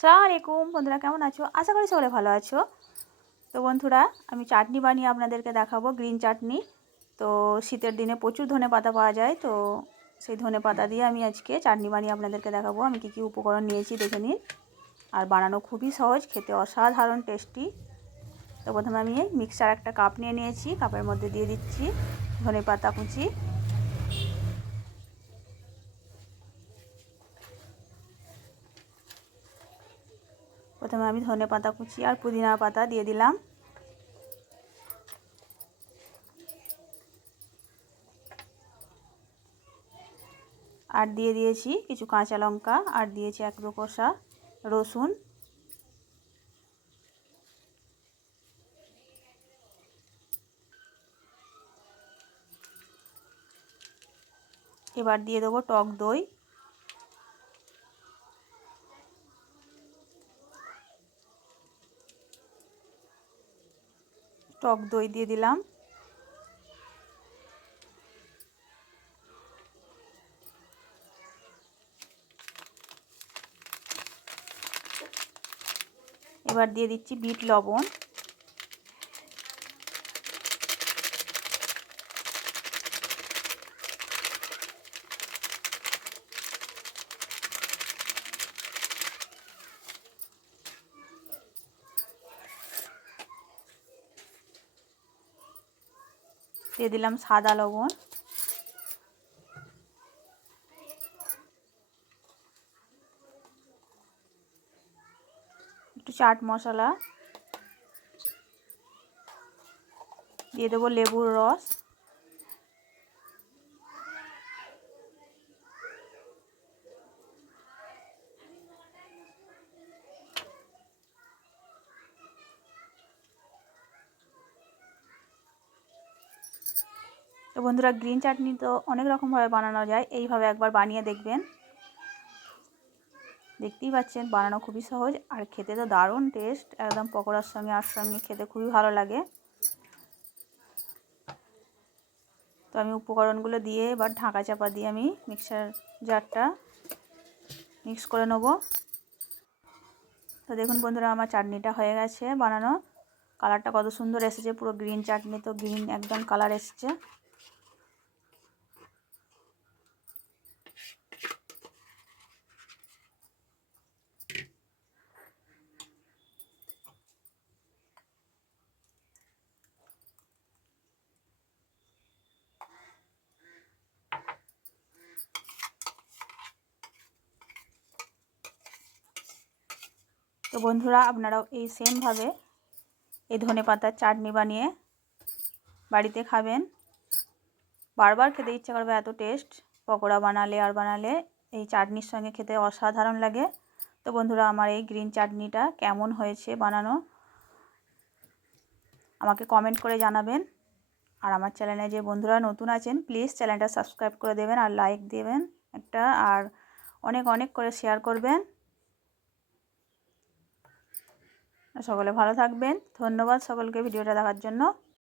আসসালামু আলাইকুম বন্ধুরা, কেমন আছো? আশা করি সকলে ভালো আছো। তো বন্ধুরা, আমি চাটনি বানিয়ে আপনাদেরকে দেখাবো, গ্রিন চাটনি। তো শীতের দিনে প্রচুর ধনেপাতা পাওয়া যায়, তো সেই ধনেপাতা দিয়ে আমি আজকে চাটনি বানিয়ে আপনাদেরকে দেখাবো। আমি কী কী উপকরণ নিয়েছি দেখে নিন। আর বানানো খুবই সহজ, খেতে অসাধারণ টেস্টি। তো প্রথমে আমি মিক্সার একটা কাপ নিয়ে নিয়েছি, কাপের মধ্যে দিয়ে দিচ্ছি ধনেপাতা কুচি। প্রথমে আমি ধনেপাতা কুচি আর পুদিনা পাতা দিয়ে দিলাম। আর দিয়ে দিয়েছি কিছু কাঁচা লঙ্কা, আর দিয়েছি এক কোয়া রসুন। এবার দিয়ে দেবো টক দই। টক দই দিয়ে দিলাম। এবার দিয়ে দিচ্ছি বিট লবণ। দিয়ে দিলাম সাদা লবণ। একটু চাট মশলা দিয়ে দেবো, লেবুর রস। তো বন্ধুরা, গ্রিন চাটনি তো অনেক রকমভাবে বানানো যায়, এইভাবে একবার বানিয়ে দেখবেন। দেখতেই পাচ্ছেন বানানো খুবই সহজ, আর খেতে তো দারুণ টেস্ট, একদম পকোড়ার সঙ্গে খেতে খুবই ভালো লাগে। তো আমি উপকরণগুলো দিয়ে এবার ঢাকা চাপা দিয়ে আমি মিক্সার জারটা মিক্স করে নেব। তো দেখুন বন্ধুরা, আমার চাটনিটা হয়ে গেছে বানানো। কালারটা কত সুন্দর এসেছে, পুরো গ্রিন চাটনি, তো গ্রিন একদম কালার এসেছে। তো বন্ধুরা, আপনারাও এই সেমভাবে এই ধনেপাতার চাটনি বানিয়ে বাড়িতে খাবেন। বারবার খেতে ইচ্ছা করবে, এত টেস্ট। পকোড়া বানালে আর বানালে এই চাটনির সঙ্গে খেতে অসাধারণ লাগে। তো বন্ধুরা, আমার এই গ্রিন চাটনিটা কেমন হয়েছে বানানো আমাকে কমেন্ট করে জানাবেন। আর আমার চ্যানেলে যে বন্ধুরা নতুন আছেন, প্লিজ চ্যানেলটা সাবস্ক্রাইব করে দেবেন, আর লাইক দেবেন একটা, আর অনেক অনেক করে শেয়ার করবেন। সকলে ভালো থাকবেন। ধন্যবাদ সকলকে ভিডিওটা দেখার জন্য।